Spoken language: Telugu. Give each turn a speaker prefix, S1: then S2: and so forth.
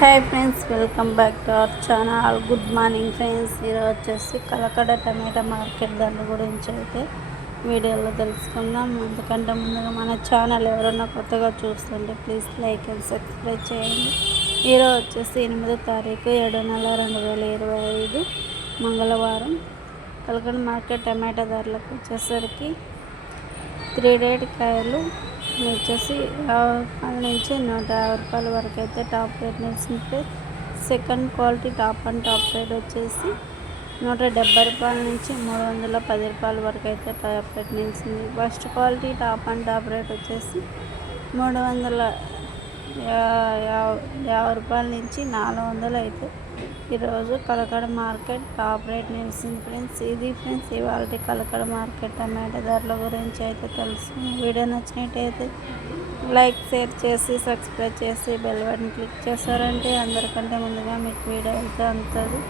S1: Hi friends welcome back to our channel good morning friends ఈరోజు వచ్చేసి కలకడ టమాటా మార్కెట్ ధరల గురించి అయితే వీడియోలో తెలుసుకుందాం. ఎందుకంటే ముందుగా మన ఛానల్ ఎవరన్నా కొత్తగా చూస్తుంటే ప్లీజ్ లైక్ అండ్ సబ్స్క్రైబ్ చేయండి. ఈరోజు వచ్చేసి ఎనిమిదో తారీఖు ఏడు నెల రెండు వేల ఇరవై ఐదు మంగళవారం. కలకడ మార్కెట్ టమాటా ధరలకు వచ్చేసరికి త్రీ డేట్ కాయలు వచ్చేసి యాభై రూపాయల నుంచి నూట యాభై రూపాయల వరకు అయితే టాప్ రేట్ నిలిచింది. Second quality top and top rate వచ్చేసి నూట డెబ్బై రూపాయల నుంచి మూడు వందల పది రూపాయల వరకు అయితే టాప్ రేట్ నిలిచింది. First quality top and top rate వచ్చేసి మూడు వందల యాభై రూపాయల నుంచి నాలుగు వందలు అయితే. ఈరోజు కలకడ మార్కెట్ టాప్ రేట్ నిలిచింది ఫ్రెండ్స్. ఇది ఫ్రెండ్స్ ఇవాళ కలకడ మార్కెట్ టమాటా ధరల గురించి అయితే తెలుసు వీడియో నచ్చినట్టయితే లైక్ షేర్ చేసి సబ్స్క్రైబ్ చేసి బెల్ బటన్ క్లిక్ చేశారంటే అందరికంటే ముందుగా మీకు వీడియో అయితే అందుతుంది.